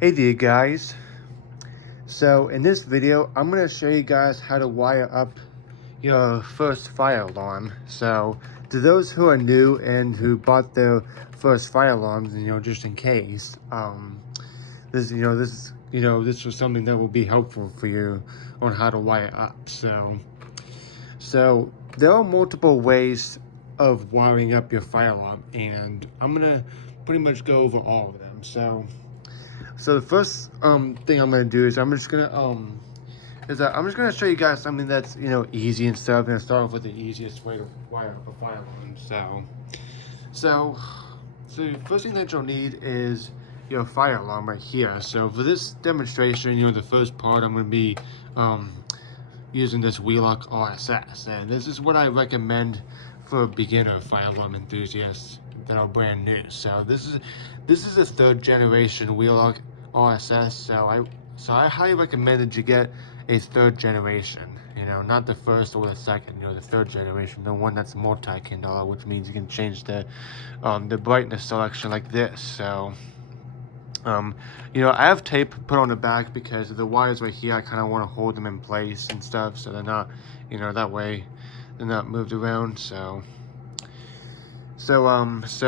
Hey there guys. So in this video I'm going to show you guys how to wire up your first fire alarm. So to those who are new and who bought their first fire alarms, just in case, this was something that will be helpful for you on how to wire up. So there are multiple ways of wiring up your fire alarm, and I'm gonna pretty much go over all of them. So the first thing I'm gonna do is I'm just gonna show you guys something that's easy and stuff. I'm gonna start off with the easiest way to wire up a fire alarm. So the first thing that you'll need is your fire alarm right here. So for this demonstration, the first part I'm gonna be using this Wheelock RSS, and this is what I recommend for beginner fire alarm enthusiasts that are brand new. So this is a third generation Wheelock RSS. So I highly recommend that you get a third generation. Not the first or the second. The third generation, the one that's multi-candela, which means you can change the brightness selection like this. I have tape put on the back because the wires right here, I kind of want to hold them in place and stuff, so they're not, that way they're not moved around. So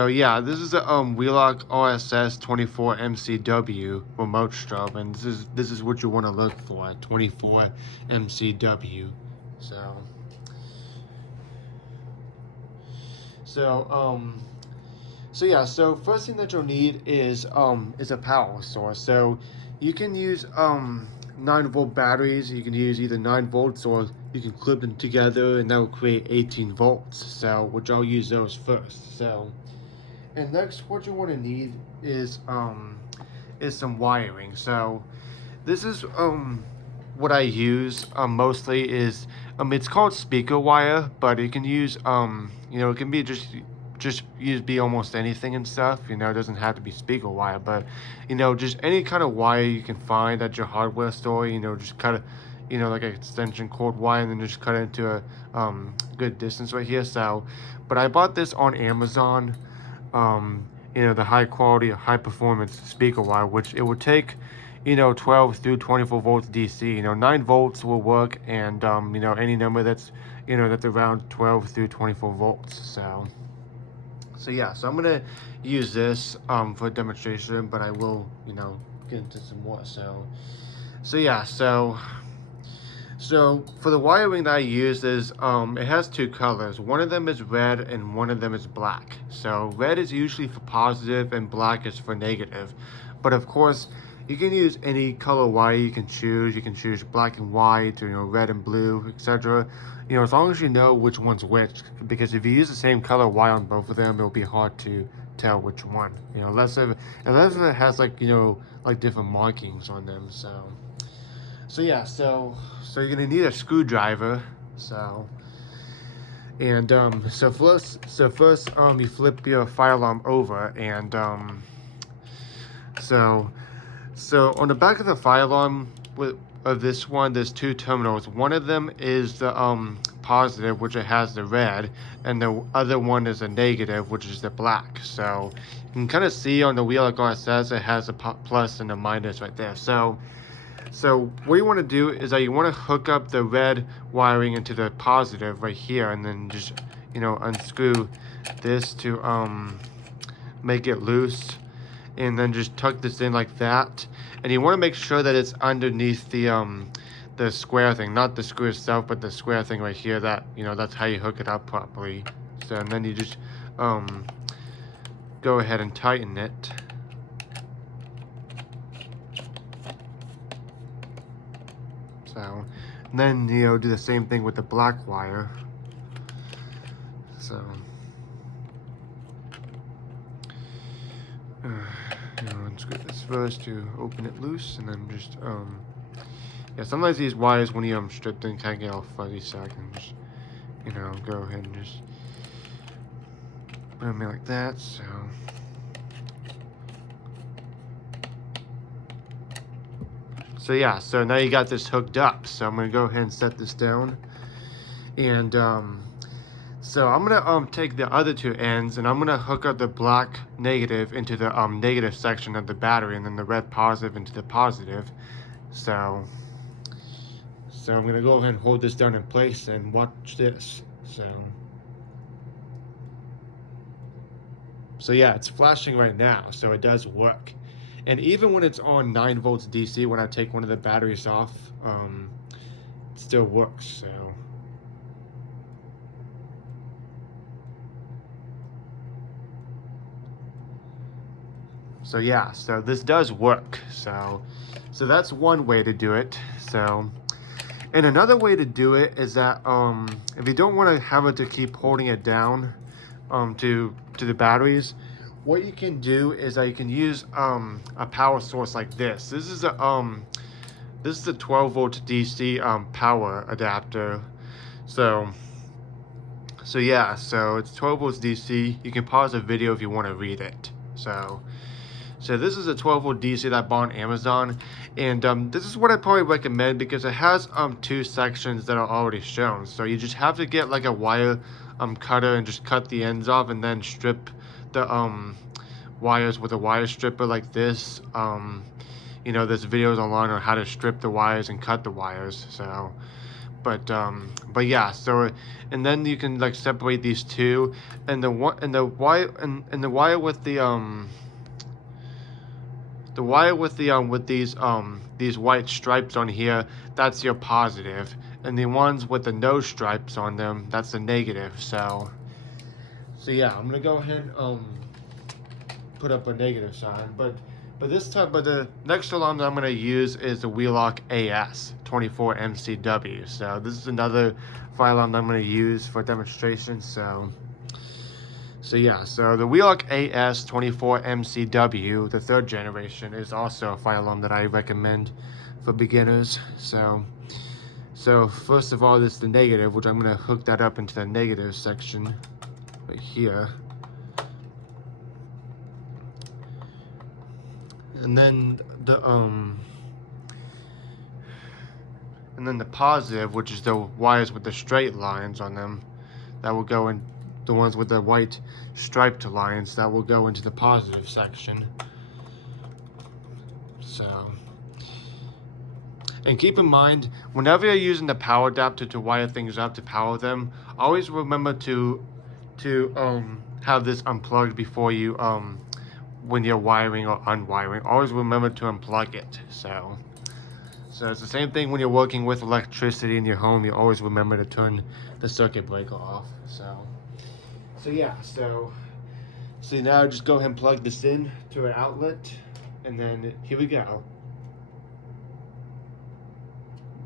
yeah, this is a Wheelock RSS 24 MCW remote strobe, and this is what you want to look for, 24 MCW. So first thing that you'll need is a power source. So you can use 9-volt batteries. You can use either 9 volts or you can clip them together, and that will create 18 volts. So which I'll use those first. And next, what you want to need is some wiring. So this is what I use mostly is it's called speaker wire, but you can use it can be just be almost anything and stuff. It doesn't have to be speaker wire, but just any kind of wire you can find at your hardware store. Just cut it, like an extension cord wire, and then just cut it into a good distance right here. But I bought this on Amazon. The high quality, high performance speaker wire, which it would take 12 through 24 volts DC. 9 volts will work, and any number that's that's around 12 through 24 volts. So yeah, so I'm gonna use this for a demonstration, but I will get into some more. So for the wiring that I use is it has two colors. One of them is red and one of them is black. So red is usually for positive and black is for negative. But of course, you can use any color wire you can choose. You can choose black and white, or red and blue, etc. As long as you know which one's which, because if you use the same color wire on both of them, it'll be hard to tell which one. Unless it has like different markings on them. So you're gonna need a screwdriver. So first you flip your fire alarm over, and so on the back of the fire alarm of this one, there's two terminals. One of them is the positive, which it has the red, and the other one is a negative, which is the black. So you can kind of see on the Wheelock RSS, it has a plus and a minus right there. So what you want to do is that you want to hook up the red wiring into the positive right here, and then just unscrew this to make it loose, and then just tuck this in like that. And you want to make sure that it's underneath the square thing, not the screw itself, but the square thing right here. That that's how you hook it up properly. And then you just go ahead and tighten it. And then do the same thing with the black wire. Unscrew this first to open it loose, and then just sometimes these wires, when you strip them, kind of get all fuzzy, so I can just go ahead and just put them in like that. So yeah, so now you got this hooked up. So I'm gonna go ahead and set this down, and So I'm gonna take the other two ends and I'm gonna hook up the black negative into the negative section of the battery, and then the red positive into the positive. So I'm gonna go ahead and hold this down in place and watch this. So yeah, it's flashing right now, so it does work. And even when it's on 9 volts DC, when I take one of the batteries off, it still works. So yeah, so this does work. So that's one way to do it. And another way to do it is that if you don't want to have it to keep holding it down to the batteries, what you can do is that you can use a power source like this. This is a 12 volt DC power adapter. So yeah, so it's 12 volts DC. You can pause the video if you want to read it. So this is a 12 volt DC that I bought on Amazon, and this is what I probably recommend because it has two sections that are already shown. So you just have to get like a wire cutter and just cut the ends off, and then strip the wires with a wire stripper like this. You know, there's videos online on how to strip the wires and cut the wires. So but yeah, so and then you can like separate these two, and the wire with these white stripes on here, that's your positive, and the ones with the no stripes on them, that's the negative. So yeah, I'm gonna go ahead and put up a negative sign, but the next alarm that I'm gonna use is the Wheelock AS 24 MCW. So this is another fire alarm that I'm gonna use for demonstration. So yeah, so the Wheelock AS24 MCW, the 3rd generation, is also a fire alarm that I recommend for beginners. So first of all, this is the negative, which I'm gonna hook that up into the negative section right here. And then the positive, which is the wires with the straight lines on them, that will go in. The ones with the white striped lines, that will go into the positive section. So, and keep in mind, whenever you're using the power adapter to wire things up to power them, always remember to have this unplugged before you when you're wiring or unwiring. Always remember to unplug it. So it's the same thing when you're working with electricity in your home. You always remember to turn the circuit breaker off. So yeah, so now just go ahead and plug this in to an outlet, and then here we go.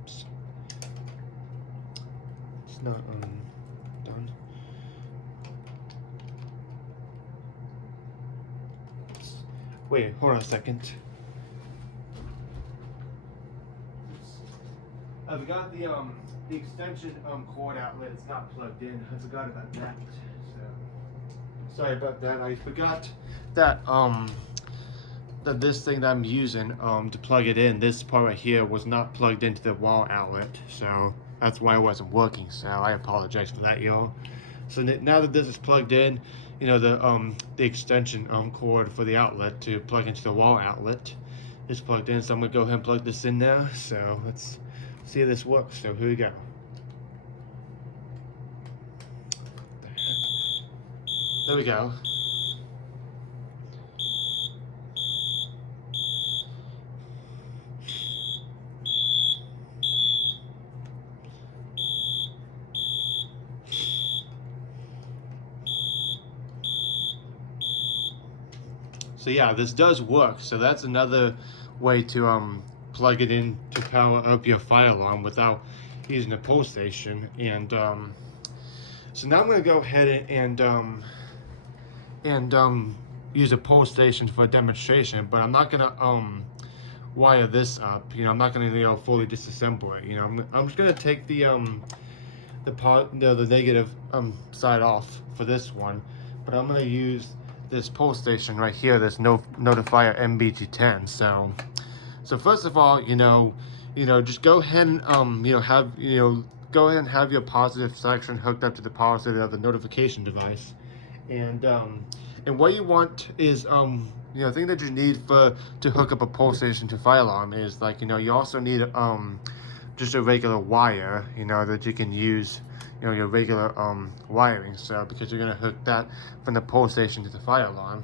Oops. It's not done. Wait, hold on a second. I forgot the extension cord outlet. It's not plugged in. I forgot about that. Sorry about that. I forgot that that this thing that I'm using to plug it in, this part right here, was not plugged into the wall outlet, so that's why it wasn't working. So I apologize for that, y'all. So now that this is plugged in, you know, the extension cord for the outlet to plug into the wall outlet is plugged in. So I'm gonna go ahead and plug this in now. So let's see if this works. So here we go. There we go. So yeah, this does work. So that's another way to plug it in to power up your fire alarm without using a pull station. And so now I'm gonna go ahead and use a pull station for a demonstration, but I'm not gonna wire this up. You know, I'm not gonna fully disassemble it. You know, I'm just gonna take the negative side off for this one, but I'm gonna use this pull station right here, this Notifier MBG10. So first of all, just go ahead and go ahead and have your positive section hooked up to the positive of the notification device, and what you want is thing that you need to hook up a pole station to fire alarm is, like, you also need just a regular wire, that you can use, your regular wiring. So because you're gonna hook that from the pole station to the fire alarm.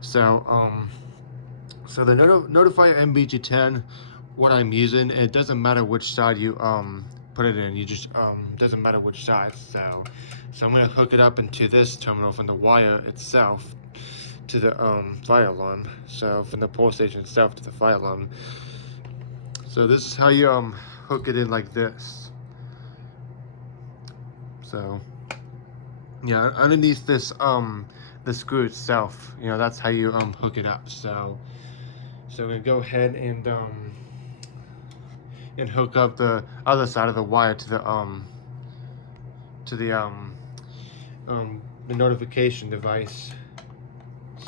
So so the Notifier NBG10, what I'm using, it doesn't matter which side you put it in. You just doesn't matter which side. So I'm gonna hook it up into this terminal from the wire itself to the fire alarm. So from the pole station itself to the fire alarm. So this is how you hook it in, like this. So yeah, underneath this the screw itself, that's how you hook it up. So we're gonna go ahead and hook up the other side of the wire to the notification device.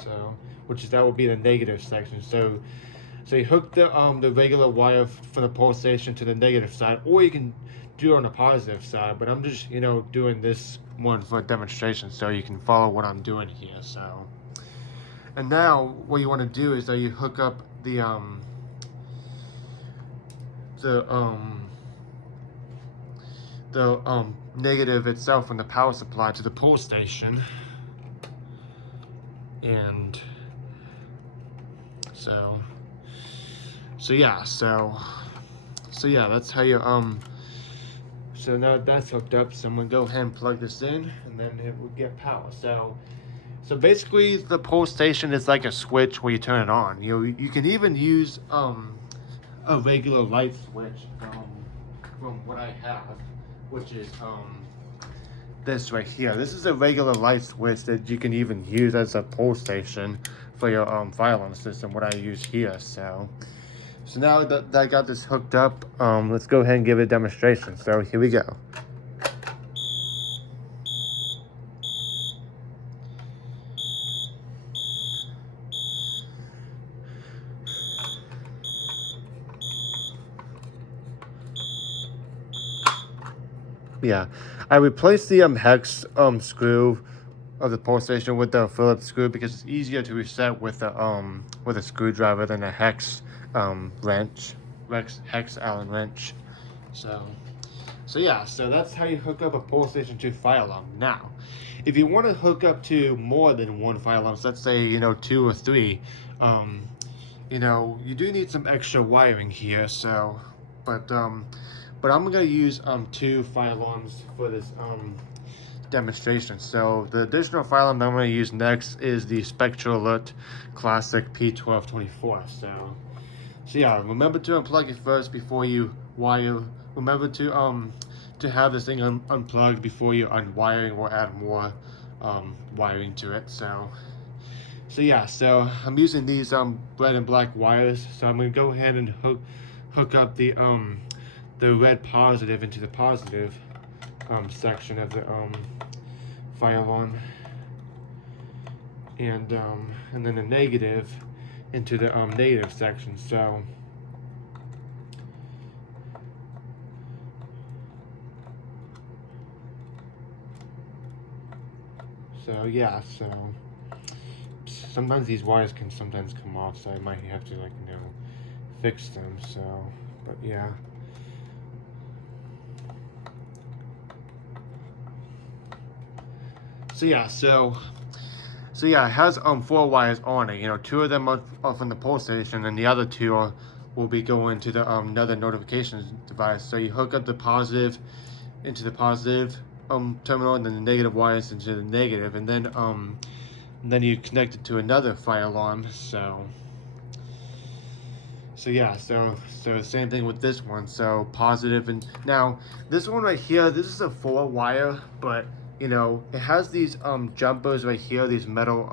So that will be the negative section. So you hook the regular wire from the pole station to the negative side, or you can do it on the positive side, but I'm just doing this one for a demonstration so you can follow what I'm doing here. So, and now what you want to do is that you hook up the negative itself from the power supply to the pole station, and so yeah, that's how you so now that's hooked up. So I'm gonna go ahead and plug this in, and then it will get power. So basically the pole station is like a switch where you turn it on. You can even use a regular light switch from what I have, which is this right here. This is a regular light switch that you can even use as a pole station for your fire alarm system, what I use here. So now that I got this hooked up, let's go ahead and give it a demonstration. So here we go. Yeah, I replaced the hex screw of the pole station with the Phillips screw because it's easier to reset with a screwdriver than a hex hex Allen wrench. So yeah, so that's how you hook up a pole station to fire alarm. Now, if you want to hook up to more than one fire alarm, so let's say 2 or 3, you do need some extra wiring here. So, but I'm gonna use 2 fire alarms for this demonstration. So the additional fire alarm that I'm going to use next is the Spectral Alert Classic P1224. So yeah, remember to unplug it first before you wire. Remember to have this thing unplugged before you unwiring or add more wiring to it. So yeah, so I'm using these red and black wires. So I'm going to go ahead and hook up the red positive into the positive section of the fire alarm, and then the negative into the negative section. So yeah, so sometimes these wires can sometimes come off, so I might have to fix them. So, but yeah. So yeah, it has 4 wires on it. 2 of them are from the pole station, and the other 2 will be going to the another notification device. So you hook up the positive into the positive terminal, and then the negative wires into the negative, and then you connect it to another fire alarm. So yeah, so same thing with this one. So positive, and now this one right here, this is a 4 wire, but it has these jumpers right here, these metal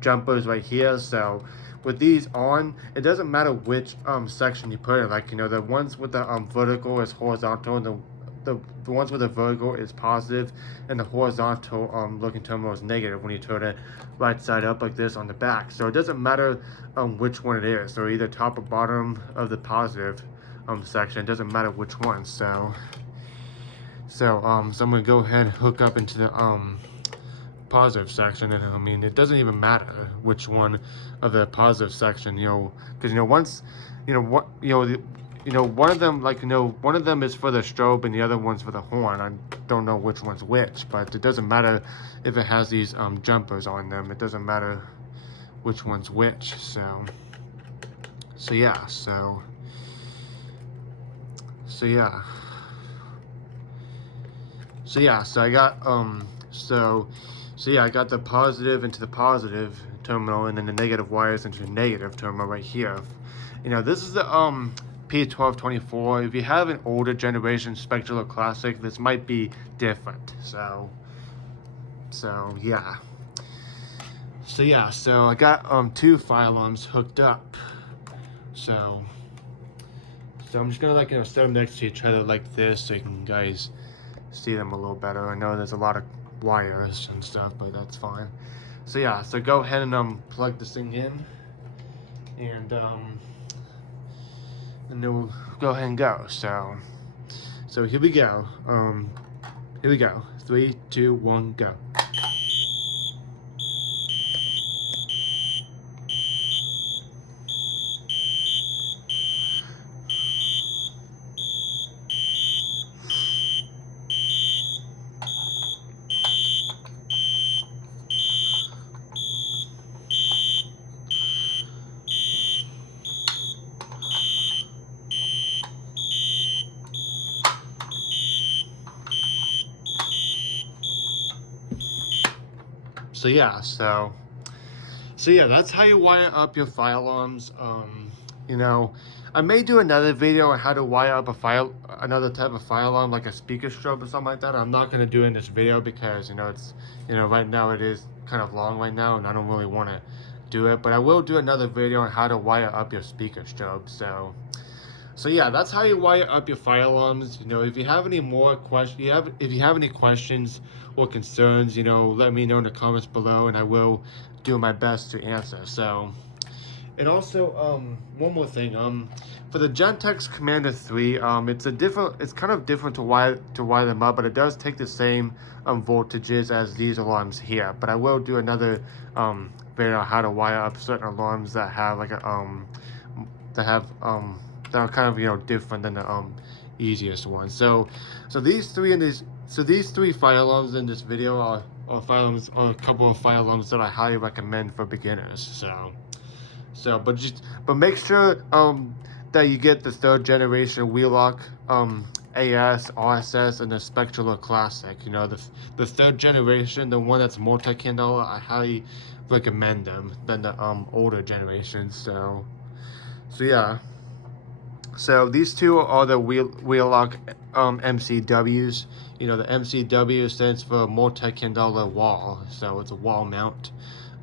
jumpers right here. So with these on, it doesn't matter which section you put in. Like the ones with the vertical is horizontal, and the ones with the vertical is positive, and the horizontal looking terminal is negative when you turn it right side up like this on the back. So it doesn't matter which one it is. So either top or bottom of the positive section, it doesn't matter which one. So So I'm gonna go ahead and hook up into the positive section, and I mean, it doesn't even matter which one of the positive section, because once, what, one of them, like, one of them is for the strobe and the other one's for the horn. I don't know which one's which, but it doesn't matter if it has these jumpers on them. It doesn't matter which one's which. So yeah, so I got I got the positive into the positive terminal, and then the negative wires into the negative terminal right here. This is the P1224. If you have an older generation Spectral Classic, this might be different. So I got two fire alarms hooked up. So I'm just gonna set them next to each other like this, so you can guys see them a little better. I know there's a lot of wires and stuff, but that's fine. So go ahead and plug this thing in, and then we'll go ahead and go. So here we go. 3, 2, 1, go. So that's how you wire up your fire alarms. I may do another video on how to wire up another type of fire alarm, like a speaker strobe or something like that. I'm not gonna do it in this video because it's right now it is kind of long right now, and I don't really want to do it. But I will do another video on how to wire up your speaker strobe. So yeah, that's how you wire up your fire alarms. If you have any more questions, if you have any questions or concerns, let me know in the comments below, and I will do my best to answer. So, and also, one more thing, for the Gentex Commander 3, it's kind of different to wire them up, but it does take the same voltages as these alarms here. But I will do another video on how to wire up certain alarms that have like that are kind of different than the easiest ones. So these three fire alarms in this video are a couple of fire alarms that I highly recommend for beginners. But make sure that you get the 3rd generation Wheelock AS, RSS, and the Spectral Classic. The 3rd generation, the one that's multi-candela, I highly recommend them than the older generations. So yeah. So these two are the Wheelock MCWs. The MCW stands for multi-candela wall. So it's a wall mount,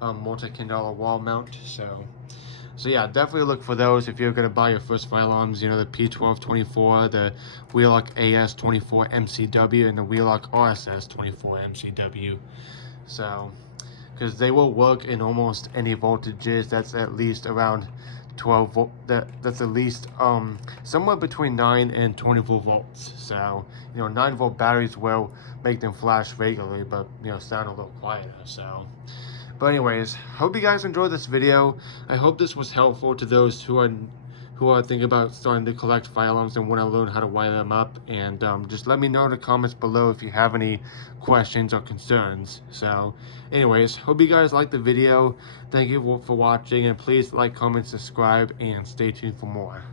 multi-candela wall mount. So yeah, definitely look for those if you're gonna buy your first fire alarms. The P1224, the Wheelock AS24 MCW, and the Wheelock RSS24 MCW. So, because they will work in almost any voltages. That's at least around 12 volt. That's at least somewhere between 9 and 24 volts. So 9 volt batteries will make them flash regularly, but sound a little quieter. But anyways, hope you guys enjoyed this video. I hope this was helpful to those who are thinking about starting to collect fire alarms and want to learn how to wire them up. And just let me know in the comments below if you have any questions or concerns. So anyways, hope you guys liked the video. Thank you for watching, and please like, comment, subscribe, and stay tuned for more.